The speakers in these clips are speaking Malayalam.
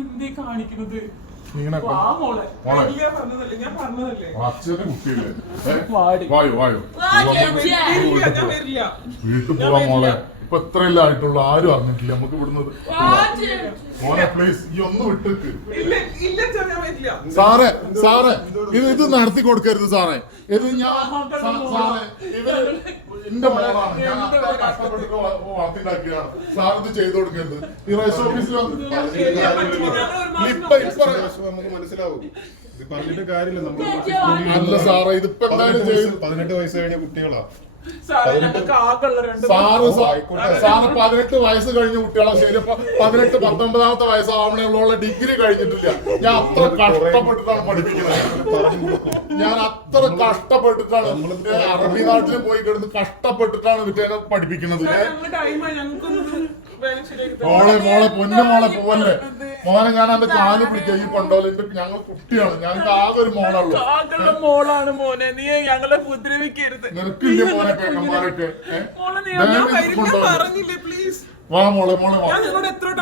എന്തേ കാണിക്കുന്നത്? അച്ഛന്റെ കുട്ടിയല്ലേ? വായോ വായോ വീട്ടിൽ പോവാ മോളെ. ഇപ്പൊ എത്രയല്ലേ ആയിട്ടുള്ളൂ, ആരും അറിഞ്ഞിട്ടില്ല. നമുക്ക് ഇവിടുന്ന് മോനെ പ്ലീസ് ഈ ഒന്ന് വിട്ടിട്ട്. സാറേ സാറേ ഇത് നടത്തി കൊടുക്കരുത് സാറേ. ഇത് ഞാൻ സാറേ എന്റെ മോളാണ്, ഞാൻ അത്ര കഷ്ടപ്പെട്ടിട്ട് വളർത്തിണ്ടാക്കിയാണ്. സാർ ഇത് ചെയ്തു കൊടുക്കരുത്. ഈ റൈസ് ഓഫീസിൽ നമുക്ക് മനസ്സിലാവും. ഇത് പറഞ്ഞിട്ട് കാര്യമില്ല. നമ്മൾ അല്ല സാറേ ഇതിപ്പോ എന്തായാലും 18 വയസ്സ് കഴിഞ്ഞ കുട്ടികളാ. സാറ് 18 വയസ്സ് കഴിഞ്ഞ കുട്ടികളാ. ശരി, 18, 19 വയസ്സാവണയുള്ള ഡിഗ്രി കഴിഞ്ഞിട്ടില്ല. ഞാൻ അത്ര കഷ്ടപ്പെട്ടിട്ടാണ് പഠിപ്പിക്കുന്നത്. ഞാൻ അത്ര കഷ്ടപ്പെട്ടിട്ടാണ് അറബി നാട്ടിൽ പോയി കിടന്ന് കഷ്ടപ്പെട്ടിട്ടാണ് വിറ്റേനെ പഠിപ്പിക്കുന്നത്. മോളെ പൊന്നു മോളെ പോവല്ലേ മോനെ. ഞാൻ എന്റെ കാല് പിടിക്കുക ഈ കൊണ്ടോലെ. ഞങ്ങൾ കുട്ടിയാണ്, ഞങ്ങൾക്ക് ആകെ ഒരു മോളുള്ളൂ. മോളാണ് മോനെ, നീ ഞങ്ങളെ ഉപദ്രവിക്കരുത്. നിനക്കില്ലേ മോനെ കേക്കന്മാരൊക്കെ? വാ മോളെ മോളെ വാ.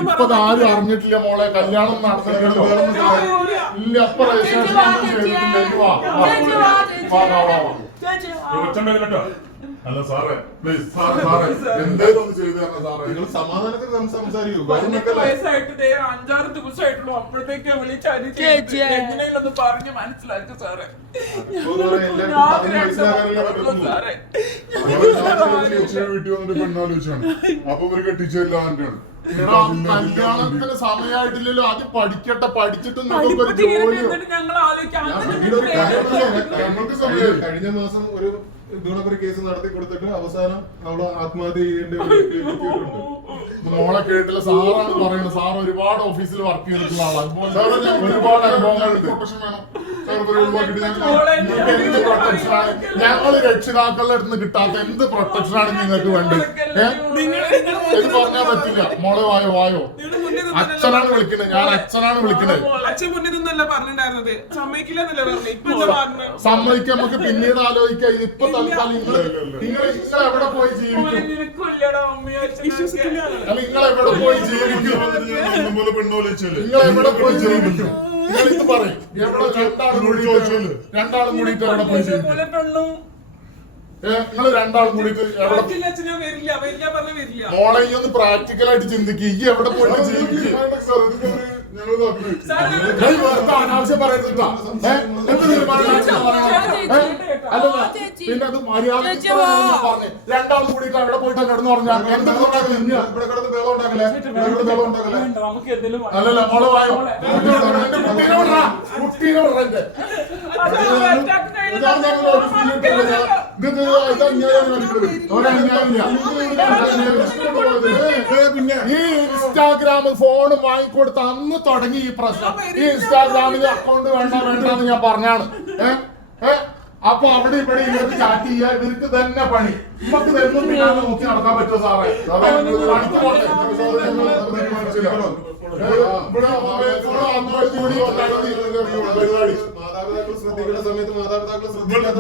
ഇപ്പൊ ആരും അറിഞ്ഞിട്ടില്ല മോളെ. കല്യാണം നടന്നില്ല. അപ്പൊ രജിസ്ട്രേഷൻ ഒന്നും ചെയ്തിട്ടില്ല. വാ വാ വാ വാ വാ. അല്ല സാറേ പ്ലീസ് സാറേ എന്തേലും ഒന്ന് ചെയ്തു തരണം സാറേ. നിങ്ങൾ സമാധാനത്തിൽ സംസാരിക്കൂ. 18 വയസ്സായിട്ട് 5-6 ദിവസമായിട്ടുള്ളൂ. അപ്പോഴത്തേക്ക് എങ്ങനെയൊന്ന് പറഞ്ഞ് മനസ്സിലാക്കി സാറേ. വീട്ടിൽ വന്നിട്ട് പെണ്ണാലോചിച്ചാണ്. അപ്പൊ ഇവര് കെട്ടിച്ചില്ല. കല്യാണത്തിന് സമയമായിട്ടില്ലല്ലോ. അത് പഠിക്കട്ടെ. പഠിച്ചിട്ട് കഴിഞ്ഞ മാസം ഒരു ഇതുകൊണ്ടൊരു കേസ് നടത്തി കൊടുത്തിട്ട് അവസാനം അവള് ആത്മഹത്യ ചെയ്യേണ്ടി മോളെ കേട്ടില്ല. സാറാണ് പറയുന്നത്. സാർ ഒരുപാട് ഓഫീസിൽ വർക്ക് ചെയ്തിട്ടുള്ള ആളാണ്. ഒരുപാട് അനുഭവങ്ങളുണ്ട്. ഞങ്ങള് രക്ഷിതാക്കളുടെ അടുത്ത് കിട്ടാത്ത എന്ത് പ്രൊട്ടക്ഷനാണ് നിങ്ങൾക്ക് വേണ്ടത്? ഇത് പറഞ്ഞാൽ പറ്റില്ല. മോളെ വായോ വായോ. അച്ഛനാണ് വിളിക്കുന്നത്. ഞാൻ അച്ഛനാണ് വിളിക്കുന്നത്. സമ്മതിക്കാൻ നമുക്ക് പിന്നീട് ആലോചിക്കാം. ഇപ്പൊ തൽക്കാലം നിങ്ങൾ എവിടെ പോയി ജീവിക്കും? നിങ്ങൾ എവിടെ പോയി ജീവിക്കും? നിങ്ങൾ എവിടെ പോയി ജീവിക്കും? നിങ്ങൾ ഇത് പറയും. എവിടെ രണ്ടാളും കൂടിയിട്ട് എവിടെ പോയി ജീവിക്കും? നിങ്ങൾ രണ്ടാളും കൂടിയിട്ട് എവിടെ? മോളെ ഈ ഒന്ന് പ്രാക്ടിക്കലായിട്ട് ചിന്തിക്കുക. ഈ എവിടെ പോയിട്ട് ജീവിക്കും? അനാവശ്യം പറയരുത്. അല്ലല്ല പിന്നെ അത് മര്യാദ പറഞ്ഞു. രണ്ടാളും കൂടിയിട്ട് അവിടെ പോയിട്ട് കിടന്നു പറഞ്ഞാൽ എന്തൊക്കെ ഇവിടെ കിടന്ന് ബേളം ഉണ്ടാക്കല്ലേ? അല്ലല്ല മോളെ വായോ. കുട്ടീനെ വിടറേ. ഈ ഇൻസ്റ്റാഗ്രാമിൽ ഫോൺ വാങ്ങിക്കൊടുത്ത് അന്ന് തുടങ്ങി ഈ പ്രശ്നം. ഈ ഇൻസ്റ്റാഗ്രാമിൽ അക്കൗണ്ട് വേണ്ടെന്ന് ഞാൻ പറഞ്ഞാണ്. അപ്പൊ അവിടെ ഇവിടെ ഇവർക്ക് ചാറ്റ് ചെയ്യാ. ഇവർക്ക് തന്നെ പണി. നമുക്ക് തരുന്നു പിന്നാലെ നോക്കി നടക്കാൻ പറ്റുമോ സാറേ? മാതാപിതാക്കൾ ശ്രദ്ധിക്കുന്ന സമയത്ത് മാതാപിതാക്കൾ ശ്രദ്ധിക്കാത്ത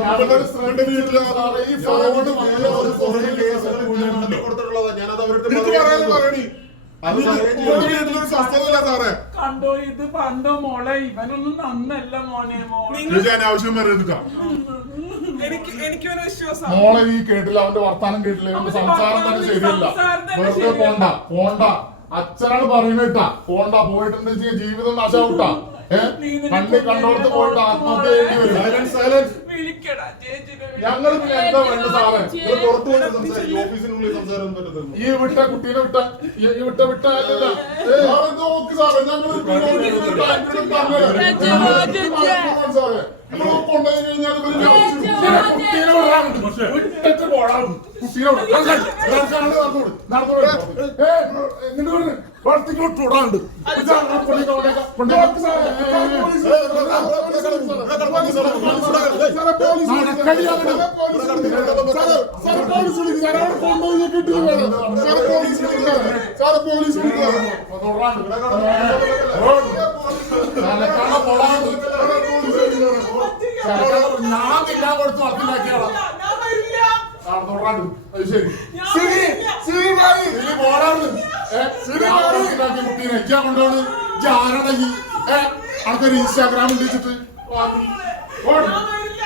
ഞാനത് അവരുടെ കണ്ടോ ഇത് പണ്ടോ മോളെ. ഇവനൊന്നും നന്നല്ല മോനെ. ആവശ്യം വരരുതാ. എനിക്കൊരു വിശ്വാസം. മോളെ നീ കേട്ടില്ല. അവന്റെ വർത്താനം കേട്ടില്ല. അവന്റെ സംസാരം തന്നെ ശരിയല്ല. വെറുതെ പോണ്ട. അച്ഛനാണ് പറയുന്നേട്ടാ. പോയിട്ടുണ്ടെന്ന് വെച്ചാൽ ജീവിതം നാശാവൂട്ടാ. കണ്ണി കണ്ടോടത്ത് പോയിട്ട് ആത്മഹത്യ ചെയ്യേണ്ടി വരും. ഞങ്ങൾ പിന്നെ എന്താ വേണ്ട സാറേ? പുറത്തു പോയി സംസാരിക്കും. ഓഫീസിനുള്ളിൽ സംസാരം പറ്റുന്നത്. ഈ വിട്ട കുട്ടീനെ വിട്ടല്ല. നോക്ക് സാറേ ഞങ്ങൾ സാറേ കൊണ്ടുപോയി കഴിഞ്ഞാൽ കുട്ടീനെ വിടാറുണ്ട്. വിട്ടിട്ട് പോടാറുണ്ട്. കുട്ടീനെ നടന്നു വളർത്തിക്കോട്ട് വിടാറുണ്ട്. ഞാൻ തിന്നാൻ കൊടുത്ത് വളർത്തിണ്ടാക്കിയാളാ. ശരി കുട്ടീനെ കൊണ്ടുപോണ്. ആരാണ് ഈ അനക്കൊരു ഇൻസ്റ്റാഗ്രാം ഉണ്ടിച്ചിട്ട് ഞാൻ വരില്ല.